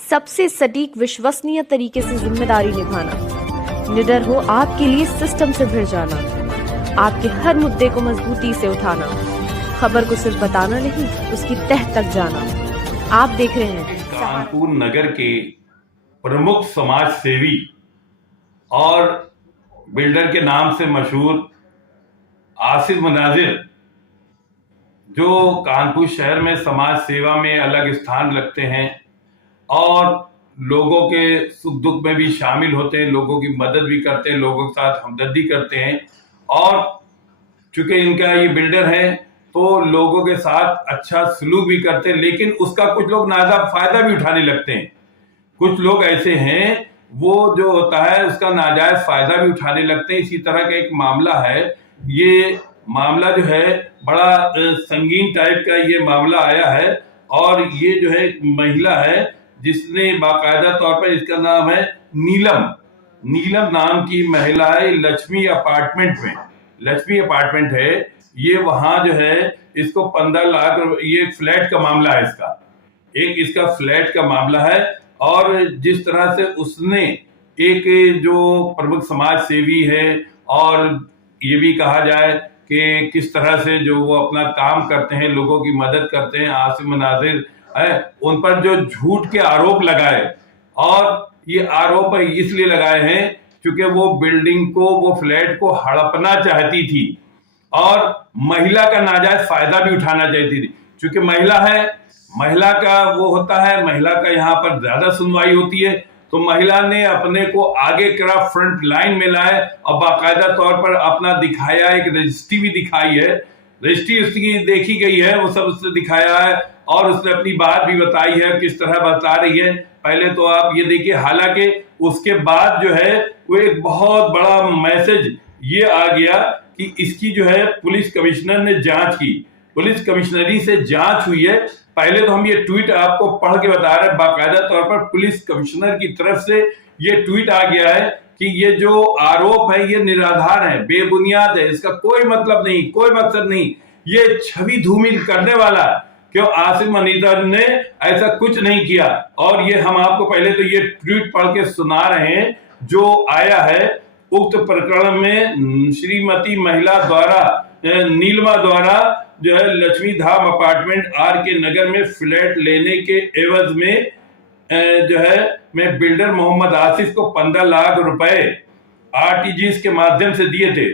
सबसे सटीक विश्वसनीय तरीके से जिम्मेदारी निभाना, निडर हो आपके लिए सिस्टम से भिड़ जाना, आपके हर मुद्दे को मजबूती से उठाना, खबर को सिर्फ बताना नहीं उसकी तह तक जाना। आप देख रहे हैं कानपुर नगर के प्रमुख समाज सेवी और बिल्डर के नाम से मशहूर आसिफ मनाजिर, जो कानपुर शहर में समाज सेवा में अलग स्थान रखते हैं और लोगों के सुख दुख में भी शामिल होते हैं, लोगों की मदद भी करते हैं, लोगों के साथ हमदर्दी करते हैं। और चूंकि इनका ये बिल्डर है तो लोगों के साथ अच्छा सलूक भी करते हैं, लेकिन उसका कुछ लोग नाजायज फायदा भी उठाने लगते हैं। कुछ लोग ऐसे हैं वो जो होता है उसका नाजायज फायदा भी उठाने लगते हैं। इसी तरह का एक मामला है। ये मामला जो है बड़ा संगीन टाइप का ये मामला आया है और ये जो है एक महिला है जिसने बाकायदा तौर पर, इसका नाम है नीलम नाम की महिला है। लक्ष्मी अपार्टमेंट है ये। वहां जो है इसको 15 लाख, ये फ्लैट का मामला है, इसका फ्लैट का मामला है। और जिस तरह से उसने एक जो प्रमुख समाज सेवी है और ये भी कहा जाए कि किस तरह से जो वो अपना काम करते हैं, लोगों की मदद करते हैं, आसिफ मनाजिर है, उन पर जो झूठ के आरोप लगाए, और ये आरोप इसलिए लगाए हैं क्योंकि वो बिल्डिंग को, वो फ्लैट को हड़पना चाहती थी और महिला का नाजायज फायदा भी उठाना चाहती थी। क्योंकि महिला है, महिला का वो होता है, महिला का यहाँ पर ज्यादा सुनवाई होती है, तो महिला ने अपने को आगे करा, फ्रंट लाइन में लाए और बाकायदा तौर पर अपना दिखाया, एक रजिस्ट्री भी दिखाई है, रजिस्ट्री उसकी देखी गई है, वो सब उसने दिखाया है और उसने अपनी बात भी बताई है, किस तरह बता रही है। पहले तो आप ये देखिए, हालांकि उसके बाद जो है वो एक बहुत बड़ा मैसेज ये आ गया कि इसकी जो है पुलिस कमिश्नर ने जांच की, पुलिस कमिश्नरी से जांच हुई है। पहले तो हम ये ट्वीट आपको पढ़ के बता रहे हैं, बाकायदा तौर पर पुलिस कमिश्नर की तरफ से ये ट्वीट आ गया है कि ये जो आरोप है ये निराधार है, बेबुनियाद है, इसका कोई मतलब नहीं, कोई मकसद नहीं, ये छवि धूमिल करने वाला, क्यों आसिफ मनाजिर ने ऐसा कुछ नहीं किया। और ये हम आपको पहले तो ये ट्वीट पढ़ के सुना रहे हैं जो आया है। उक्त प्रकरण में श्रीमती महिला द्वारा, नीलमा द्वारा जो है लक्ष्मी धाम अपार्टमेंट आर के नगर में फ्लैट लेने के एवज में जो है मैं बिल्डर मोहम्मद आसिफ को 15 लाख रुपए आरटीजीएस के माध्यम से दिए थे,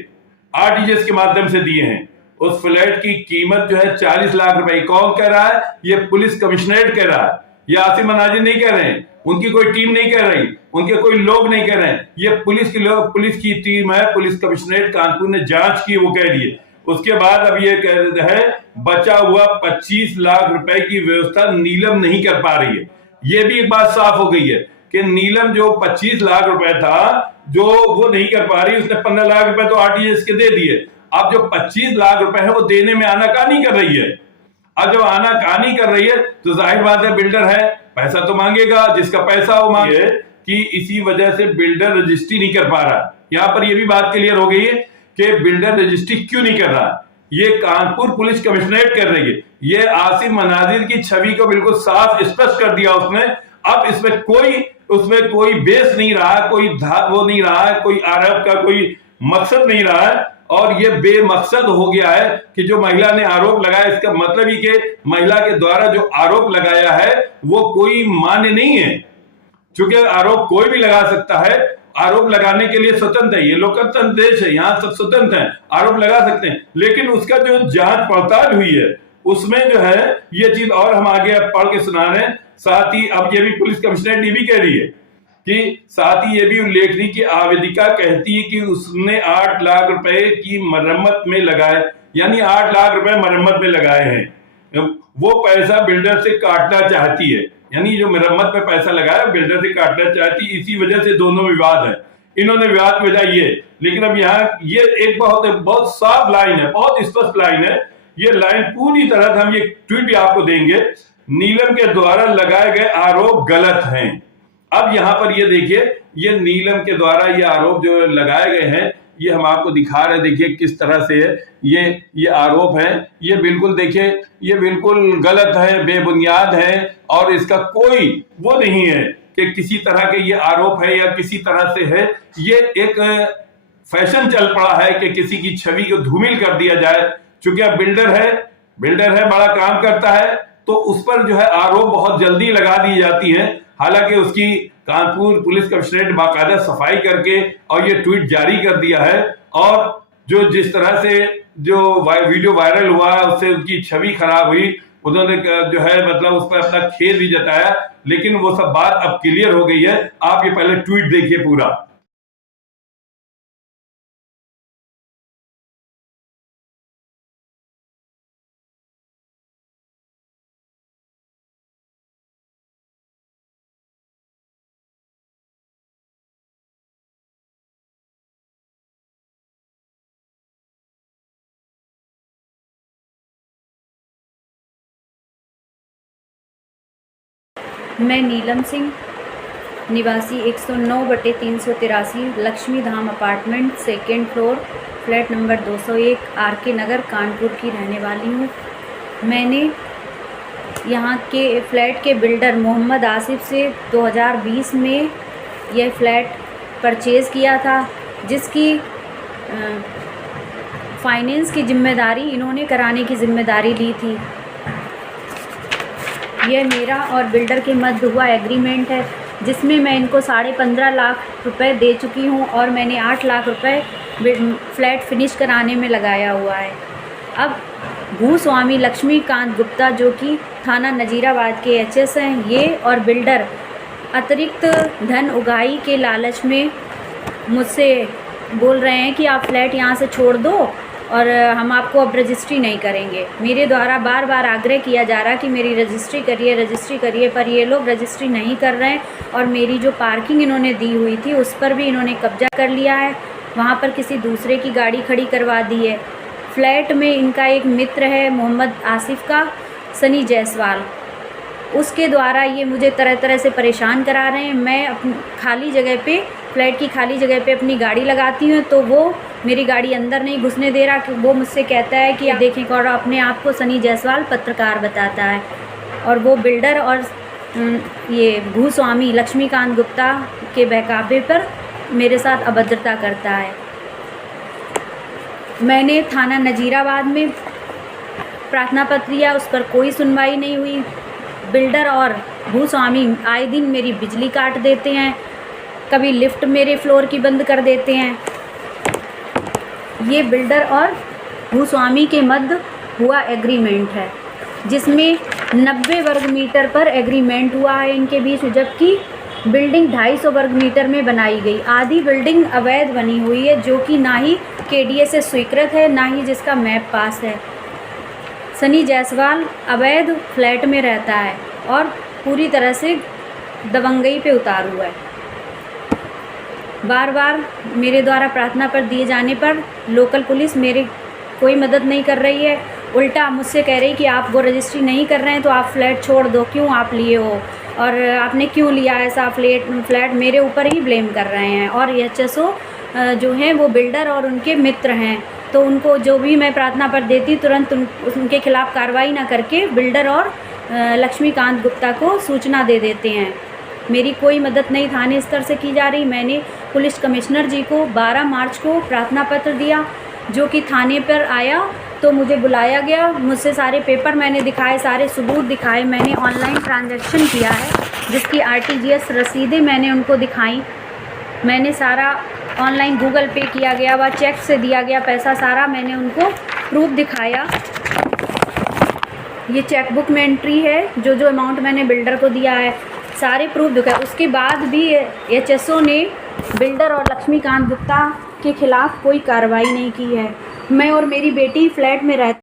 आरटीजीएस के माध्यम से दिए हैं। उस फ्लैट की कीमत जो है 40 लाख रुपए। कौन कह रहा है? ये पुलिस कमिश्नरेट कह रहा है, ये आसिफ मनाजिर नहीं कह रहे हैं, उनकी कोई टीम नहीं कह रही, उनके कोई लोग नहीं कह रहे हैं, ये पुलिस की टीम है, पुलिस कमिश्नरेट कानपुर ने जांच की, वो कह रही है। उसके बाद अब ये कह रहे हैं बचा हुआ 25 लाख रुपए की व्यवस्था नीलम नहीं कर पा रही है। ये भी एक बात साफ हो गई है कि नीलम जो 25 लाख रुपए था जो वो नहीं कर पा रही, उसने 15 लाख रुपए तो आरटीजीएस के दे दिए। अब जो 25 लाख रुपए है वो देने में आनाकानी कर रही है। अब जब आनाकानी कर रही है तो जाहिर बात है बिल्डर है, पैसा तो मांगेगा, जिसका पैसा वो मांगे, कि इसी वजह से बिल्डर रजिस्ट्री नहीं कर पा रहा। यहां पर ये भी बात क्लियर हो गई है कि बिल्डर रजिस्ट्री क्यों नहीं कर रहा, ये कानपुर पुलिस कमिश्नरेट कर रही है। ये आसिफ मनाजिर की छवि को बिल्कुल साफ स्पष्ट कर दिया उसने। अब इसमें कोई बेस नहीं रहा, कोई वो नहीं रहा है, कोई आरोप का कोई मकसद नहीं रहा है और ये बेमकसद हो गया है कि जो महिला ने आरोप लगाया, इसका मतलब ही कि महिला के द्वारा जो आरोप लगाया है वो कोई मान्य नहीं है। क्योंकि आरोप कोई भी लगा सकता है, आरोप लगाने के लिए स्वतंत्र है, ये लोकतंत्र देश है, यहाँ सब स्वतंत्र हैं, आरोप लगा सकते हैं। लेकिन उसका जो जांच पड़ताल हुई है उसमें जो है ये चीज, और हम आगे पढ़ के सुना रहे हैं। साथ ही अब ये भी पुलिस कमिश्नरेट ये भी कह रही है कि साथ ही ये भी उल्लेखनीय कि आवेदिका कहती है कि उसने 8 लाख रुपए की मरम्मत में लगाए, यानी 8 लाख रुपए मरम्मत में लगाए हैं, वो पैसा बिल्डर से काटना चाहती है, यानी जो मरम्मत में पैसा लगाया बिल्डर से काटना चाहती। इसी वजह से दोनों विवाद है, इन्होंने विवाद की वजह ये। लेकिन अब यहाँ ये एक बहुत साफ लाइन है, बहुत स्पष्ट लाइन है। ये लाइन पूरी तरह से हम ये ट्वीट भी आपको देंगे। नीलम के द्वारा लगाए गए आरोप गलत हैं। अब यहाँ पर ये देखिए, ये नीलम के द्वारा ये आरोप जो लगाए गए हैं ये हम आपको दिखा रहे हैं। देखिए किस तरह से है ये आरोप है, ये बिल्कुल देखिए ये बिल्कुल गलत है, बेबुनियाद है, और इसका कोई वो नहीं है कि किसी तरह के ये आरोप है या किसी तरह से है। ये एक फैशन चल पड़ा है कि किसी की छवि को धूमिल कर दिया जाए। चूंकि अब बिल्डर है, बड़ा काम करता है, तो उस पर जो है आरोप बहुत जल्दी लगा दी जाती है। हालांकि उसकी कानपुर पुलिस कमिश्नरेट बाकायदा सफाई करके और ये ट्वीट जारी कर दिया है, और जो जिस तरह से जो वीडियो वायरल हुआ उससे उनकी छवि खराब हुई, उन्होंने जो है मतलब उस पर अपना खेद भी जताया, लेकिन वो सब बात अब क्लियर हो गई है। आप ये पहले ट्वीट देखिए पूरा। मैं नीलम सिंह, निवासी 109/383 Lakshmi Dham apartment, second floor, flat number 201, R K. Nagar, Kanpur की रहने वाली हूँ। मैंने यहाँ के फ्लैट के बिल्डर मोहम्मद आसिफ से 2020 में यह फ्लैट परचेज़ किया था, जिसकी फाइनेंस की जिम्मेदारी इन्होंने कराने की जिम्मेदारी ली थी। यह मेरा और बिल्डर के मध्य हुआ एग्रीमेंट है, जिसमें मैं इनको 15.5 लाख रुपए दे चुकी हूँ और मैंने 8 लाख रुपए फ्लैट फिनिश कराने में लगाया हुआ है। अब भूस्वामी लक्ष्मीकांत गुप्ता, जो कि थाना नजीराबाद के एचएस हैं, ये और बिल्डर अतिरिक्त धन उगाही के लालच में मुझसे बोल रहे हैं कि आप फ्लैट यहाँ से छोड़ दो और हम आपको अब रजिस्ट्री नहीं करेंगे। मेरे द्वारा बार बार आग्रह किया जा रहा कि मेरी रजिस्ट्री करिए, पर ये लोग रजिस्ट्री नहीं कर रहे हैं, और मेरी जो पार्किंग इन्होंने दी हुई थी उस पर भी इन्होंने कब्जा कर लिया है। वहाँ पर किसी दूसरे की गाड़ी खड़ी करवा दी है। फ्लैट में इनका एक मित्र है मोहम्मद आसिफ का, सनी जायसवाल, उसके द्वारा ये मुझे तरह तरह से परेशान करा रहे हैं। मैं अपनी खाली जगह पे, फ्लैट की खाली जगह पे अपनी गाड़ी लगाती हूँ तो वो मेरी गाड़ी अंदर नहीं घुसने दे रहा। कि वो मुझसे कहता है कि आप देखें, और अपने आप को सनी जायसवाल पत्रकार बताता है, और वो बिल्डर और ये भूस्वामी लक्ष्मीकांत गुप्ता के बहकावे पर मेरे साथ अभद्रता करता है। मैंने थाना नजीराबाद में प्रार्थना पत्र दिया, उस पर कोई सुनवाई नहीं हुई। बिल्डर और भूस्वामी आए दिन मेरी बिजली काट देते हैं, कभी लिफ्ट मेरे फ्लोर की बंद कर देते हैं। ये बिल्डर और भूस्वामी के मध्य हुआ एग्रीमेंट है, जिसमें 90 वर्ग मीटर पर एग्रीमेंट हुआ है इनके बीच, जबकि बिल्डिंग 250 वर्ग मीटर में बनाई गई। आधी बिल्डिंग अवैध बनी हुई है, जो कि ना ही KDA से स्वीकृत है, ना ही जिसका मैप पास है। सनी जायसवाल अवैध फ्लैट में रहता है और पूरी तरह से दबंगई पे उतार हुआ है। बार बार मेरे द्वारा प्रार्थना पर दिए जाने पर लोकल पुलिस मेरी कोई मदद नहीं कर रही है, उल्टा मुझसे कह रही कि आप वो रजिस्ट्री नहीं कर रहे हैं तो आप फ्लैट छोड़ दो, क्यों आप लिए हो और आपने क्यों लिया ऐसा फ्लैट मेरे ऊपर ही ब्लेम कर रहे हैं। और HSO जो हैं वो बिल्डर और उनके मित्र हैं, तो उनको जो भी मैं प्रार्थना पर देती तुरंत उनके खिलाफ़ कार्रवाई ना करके बिल्डर और लक्ष्मीकांत गुप्ता को सूचना दे देते हैं। मेरी कोई मदद नहीं थाने स्तर से की जा रही। मैंने पुलिस कमिश्नर जी को 12 मार्च को प्रार्थना पत्र दिया, जो कि थाने पर आया तो मुझे बुलाया गया, मुझसे सारे पेपर मैंने दिखाए, सारे सबूत दिखाए। मैंने ऑनलाइन ट्रांजैक्शन किया है, जिसकी RTGS रसीदें मैंने उनको दिखाई। मैंने सारा ऑनलाइन गूगल पे किया गया, व चेक से दिया गया पैसा, सारा मैंने उनको प्रूफ दिखाया। ये चेकबुक में एंट्री है, जो अमाउंट मैंने बिल्डर को दिया है, सारे प्रूफ दिखाए। उसके बाद भी HSO ने बिल्डर और लक्ष्मीकांत गुप्ता के खिलाफ़ कोई कार्रवाई नहीं की है। मैं और मेरी बेटी फ्लैट में रहती